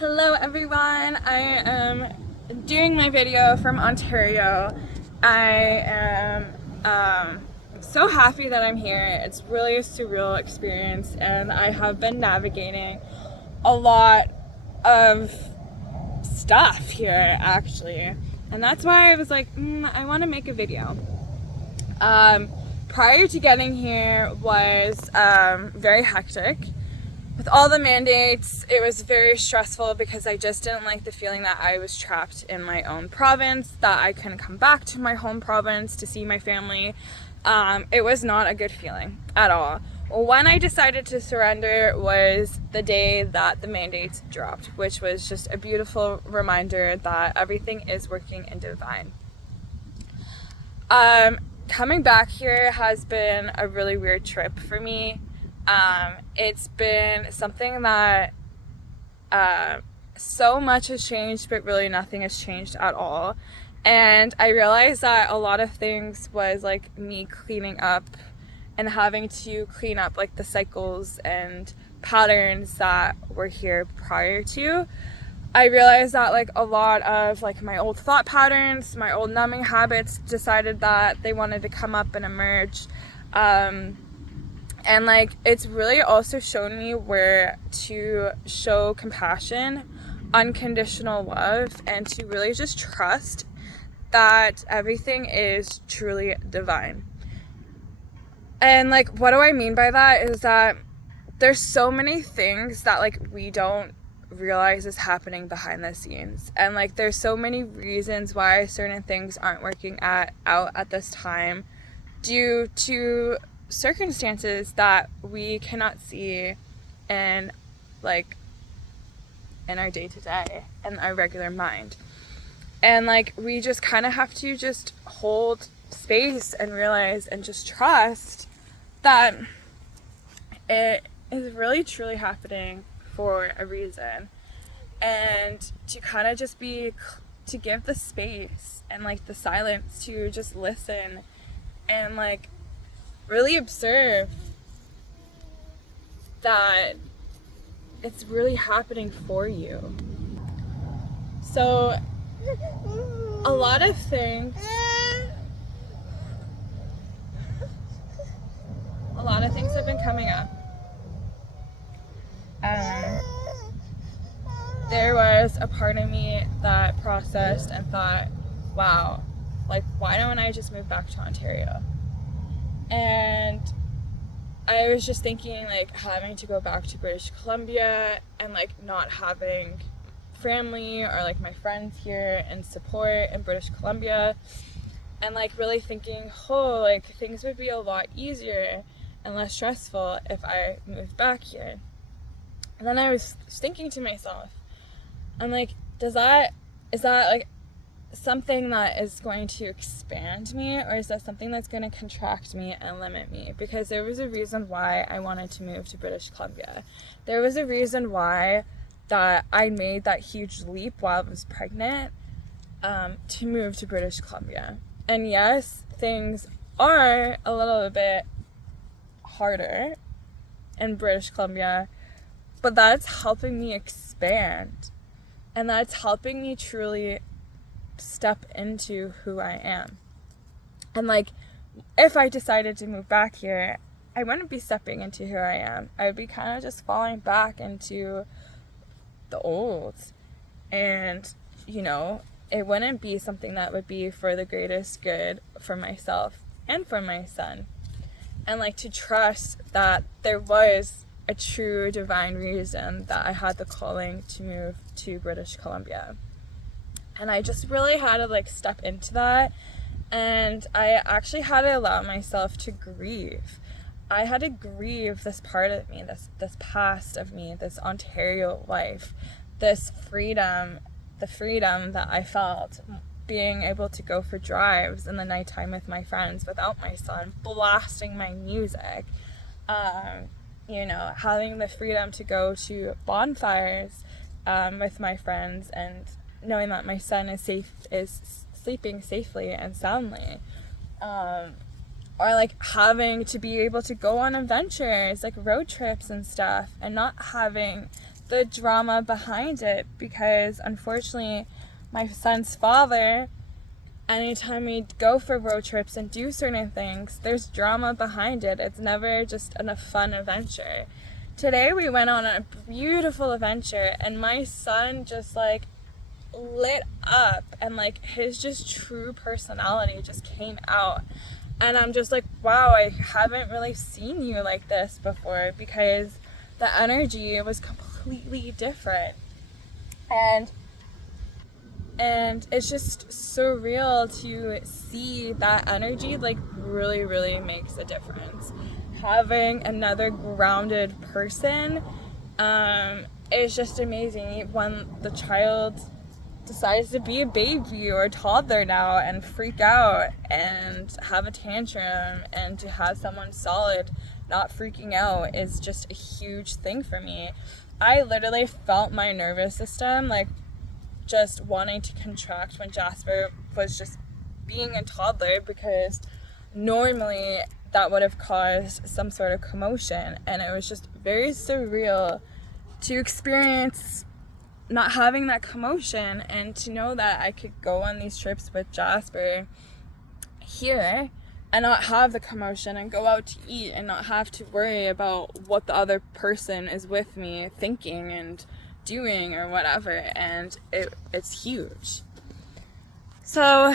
Hello everyone, I am doing my video from Ontario. I am so happy that I'm here. It's really a surreal experience and I have been navigating a lot of stuff here actually. And that's why I was like, I want to make a video. Prior to getting here was very hectic. With all the mandates, it was very stressful because I just didn't like the feeling that I was trapped in my own province, that I couldn't come back to my home province to see my family. It was not a good feeling at all. When I decided to surrender was the day that the mandates dropped, which was just a beautiful reminder that everything is working in divine. Coming back here has been a really weird trip for me. It's been something that so much has changed, but really nothing has changed at all. And I realized that a lot of things was like me cleaning up and having to clean up like the cycles and patterns that were here prior to. I realized that like a lot of like my old thought patterns, my old numbing habits decided that they wanted to come up and emerge. And like it's really also shown me where to show compassion, unconditional love, and to really just trust that everything is truly divine. And like what do I mean by that is that there's so many things that like we don't realize is happening behind the scenes, and like there's so many reasons why certain things aren't working out at this time due to circumstances that we cannot see in like in our day-to-day and our regular mind. And like we just kind of have to just hold space and realize and just trust that it is really truly happening for a reason, and to kind of just be to give the space and like the silence to just listen and like really observe that it's really happening for you. So a lot of things have been coming up. There was a part of me that processed and thought, wow, like why don't I just move back to Ontario? And I was just thinking like having to go back to British Columbia and like not having family or like my friends here and support in British Columbia, and like really thinking, oh, like things would be a lot easier and less stressful if I moved back here. And then I was thinking to myself, I'm like, is that like something that is going to expand me, or is that something that's going to contract me and limit me? Because there was a reason why I wanted to move to British Columbia. There was a reason why that I made that huge leap while I was pregnant, to move to British Columbia. And yes, things are a little bit harder in British Columbia, but that's helping me expand, and that's helping me truly step into who I am. And like if I decided to move back here, I wouldn't be stepping into who I am. I would be kind of just falling back into the old, and you know, it wouldn't be something that would be for the greatest good for myself and for my son. And like to trust that there was a true divine reason that I had the calling to move to British Columbia. And I just really had to like step into that, and I actually had to allow myself to grieve. I had to grieve this part of me, this past of me, this Ontario life, this freedom, the freedom that I felt being able to go for drives in the nighttime with my friends without my son, blasting my music, you know, having the freedom to go to bonfires with my friends, and knowing that my son is sleeping safely and soundly, or like having to be able to go on adventures like road trips and stuff, and not having the drama behind it, because unfortunately my son's father, anytime we go for road trips and do certain things, there's drama behind it. It's never just a fun adventure. Today we went on a beautiful adventure, and my son just like lit up, and like his just true personality just came out. And I'm just like, wow, I haven't really seen you like this before, because the energy was completely different. And it's just surreal to see that energy like really, really makes a difference. Having another grounded person is just amazing. When the child decides to be a baby or a toddler now and freak out and have a tantrum, and to have someone solid not freaking out is just a huge thing for me. I literally felt my nervous system like just wanting to contract when Jasper was just being a toddler, because normally that would have caused some sort of commotion, and it was just very surreal to experience not having that commotion, and to know that I could go on these trips with Jasper here and not have the commotion, and go out to eat and not have to worry about what the other person is with me thinking and doing or whatever. And it's huge. So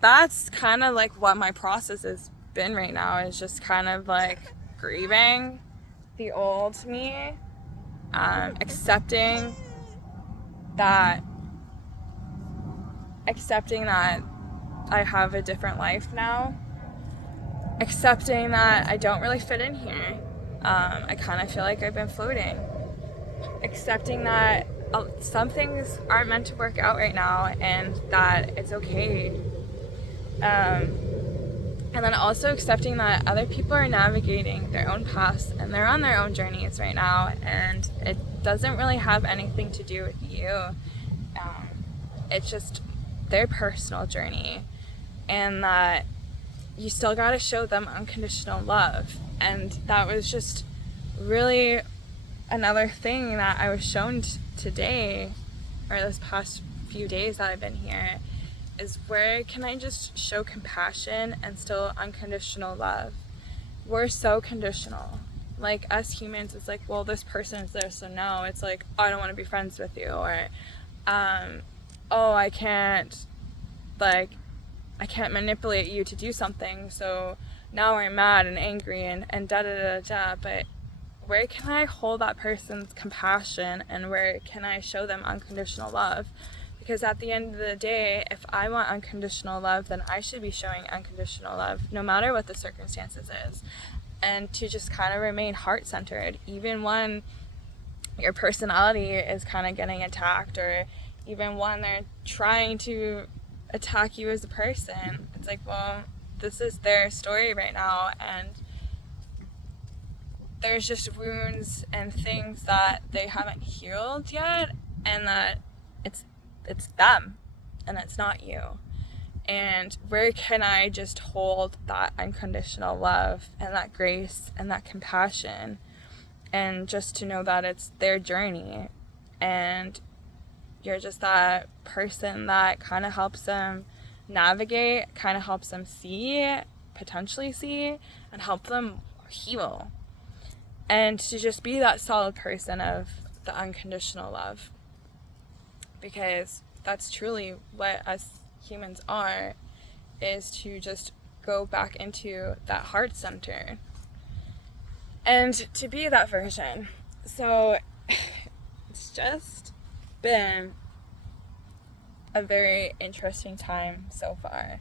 that's kind of like what my process has been right now, is just kind of like grieving the old me, accepting that I have a different life now, accepting that I don't really fit in here. I kind of feel like I've been floating, accepting that some things aren't meant to work out right now, and that it's okay. And then also accepting that other people are navigating their own paths and they're on their own journeys right now, and it doesn't really have anything to do with you. It's just their personal journey, and that you still got to show them unconditional love. And that was just really another thing that I was shown today, or this past few days that I've been here, is where can I just show compassion and still unconditional love. We're so conditional. Like, us humans, it's like, well, this person is there, so no. It's like, oh, I don't want to be friends with you, or oh, I can't manipulate you to do something, so now we're mad and angry and da da da da. But where can I hold that person's compassion, and where can I show them unconditional love? Because at the end of the day, if I want unconditional love, then I should be showing unconditional love, no matter what the circumstances is. And to just kind of remain heart-centered, even when your personality is kind of getting attacked, or even when they're trying to attack you as a person. It's like, well, this is their story right now, and there's just wounds and things that they haven't healed yet, and that it's them and it's not you. And where can I just hold that unconditional love and that grace and that compassion, and just to know that it's their journey, and you're just that person that kind of helps them navigate, kind of helps them potentially see, and help them heal. And to just be that solid person of the unconditional love. Because that's truly what us humans are, is to just go back into that heart center and to be that version. So it's just been a very interesting time so far,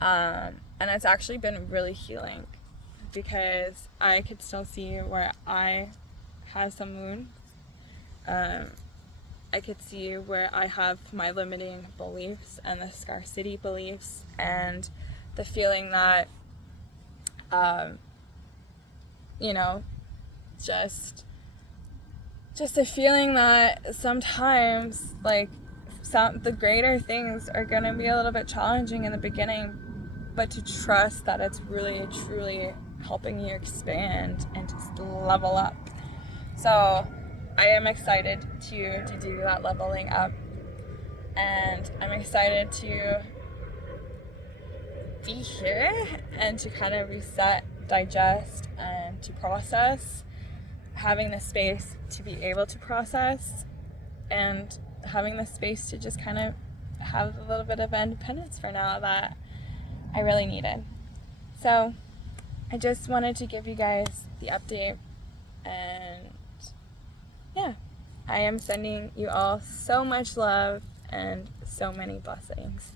and it's actually been really healing, because I could still see where I have some wounds. I could see where I have my limiting beliefs and the scarcity beliefs, and the feeling that just a feeling that sometimes, like, the greater things are going to be a little bit challenging in the beginning, but to trust that it's really, truly helping you expand and just level up. So I am excited to do that leveling up, and I'm excited to be here and to kind of reset, digest, and to process, having the space to be able to process, and having the space to just kind of have a little bit of independence for now that I really needed. So I just wanted to give you guys the update, and yeah, I am sending you all so much love and so many blessings.